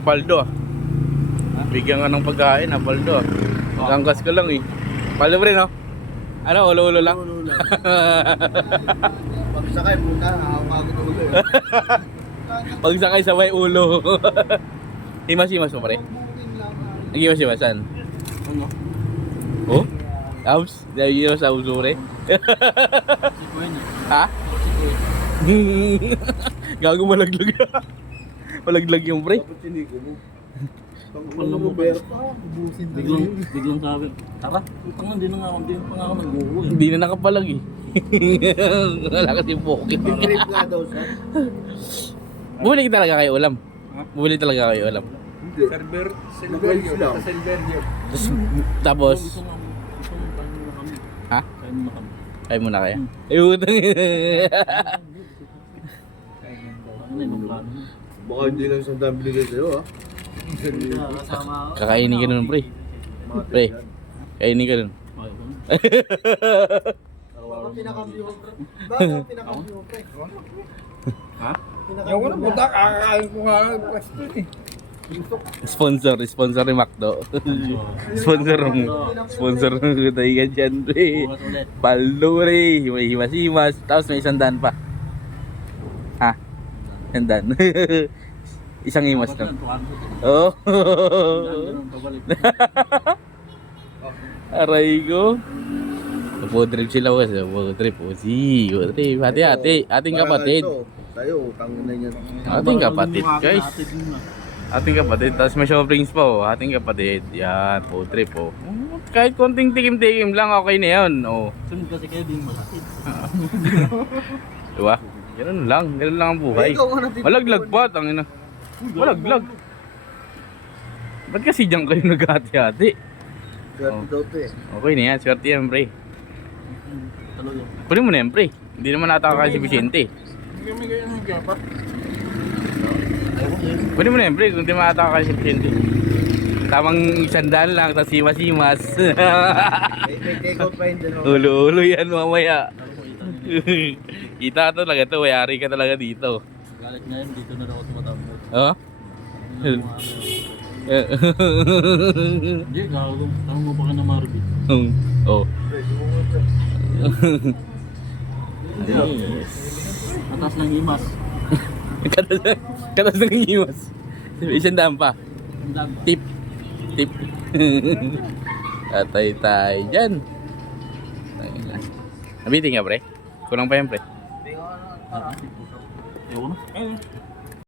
Paldo ah. Bigyan ka ng pagkain ah, Paldo ah. Angkas ka lang eh. Paldo pre no? Ano, ulo-ulo lang? Ulo lang. Pagsakay muna, nakakapagod ulo eh. Pagsakay sabay ulo. Himas-himas mo pre? Nag-himas-himasan? Ano? Oh? Abs? Nag-himas sa abs mo pre? Si Gwen eh. Ha? Si Gwen. Gago malaglag. Malaglag yung pre. Dapat siniko mo. Pangkulo mo Berta. Ubusin Biglang sabi, tara, utang na, hindi na nga ako nag-uwi. Hindi na nakapalag eh. Wala kasi bukit. Trip nga daw siya. Bumili talaga kayo ulam. Ha? Bumili talaga kayo ulam. Hindi. Silverio lang. Tapos, Gusto mo tayo muna kami. ha? Tayo muna kami. Kayo muna kaya? Ay, utang. Ano na yung plano mo? Baka hindi lang isang dami binigay sa'yo ha. Kasama ako. Kakainin ka nun, pre. Pre, kainin ka nun. Ayaw ko na. Baka pinakambyo ko pre. Baka pinakambyo ko pre. Ha? Yung wala buta, kakakain ko nga lang pwesto eh. Sponsor ni Macdo. Sponsor ng tayo ka dyan, pre. Bukas ulit. Paldo, pre. May himas-himas. Tapos may 100 pa. Ha? 100. Isang himas Dapat lang. yan, tuwan ko. Oh. Ganun, pabalik. Aray ko. Food trip sila kasi. Food trip. Food trip. Hati-hati. Ating kapatid. Tayo, tangin na yan. Ating kapatid, guys. Atid mo na. Ating kapatid. Tapos may soft drinks pa oh. Ating kapatid. Yan. Food trip oh. Kahit konting tikim-tikim lang okay na yan. Oh. Sunod kasi kayo din malapit. Diba? Ganun lang. Ganun lang ang buhay. Ikaw nga natitipon. Malaglag pa. Tangina. Malaglag. Ba't kasi diyan kayo naghati-hati? Swerte daw to eh. Okay na yan. Swerte yan, pre. Talaga. Kunin mo na yan, pre. Hindi naman nata kasi si Vicente. Kami kayo ng gapat. Kunin mo na yan, pre. Kung di makata kasi si Vicente. Tamang 100 lang. Tapos himas-himas. May take out pa yun din. Ulo-ulo yan mamaya. Pero kung ita niya. Kita talaga to. Wayari ka talaga dito. Galit na yan, dito na daw ako tumatawag. Oh? Hindi, gagawin. Tanong mo pa ka na Marvin. Oh. Hindi ah. Atas ng imas. Katas ng himas. 100 pa. Ang dami. Tip. Tip. Tatay tayo dyan. Nabitin ka, pre? Kulang pa yan, pre? Ewan na.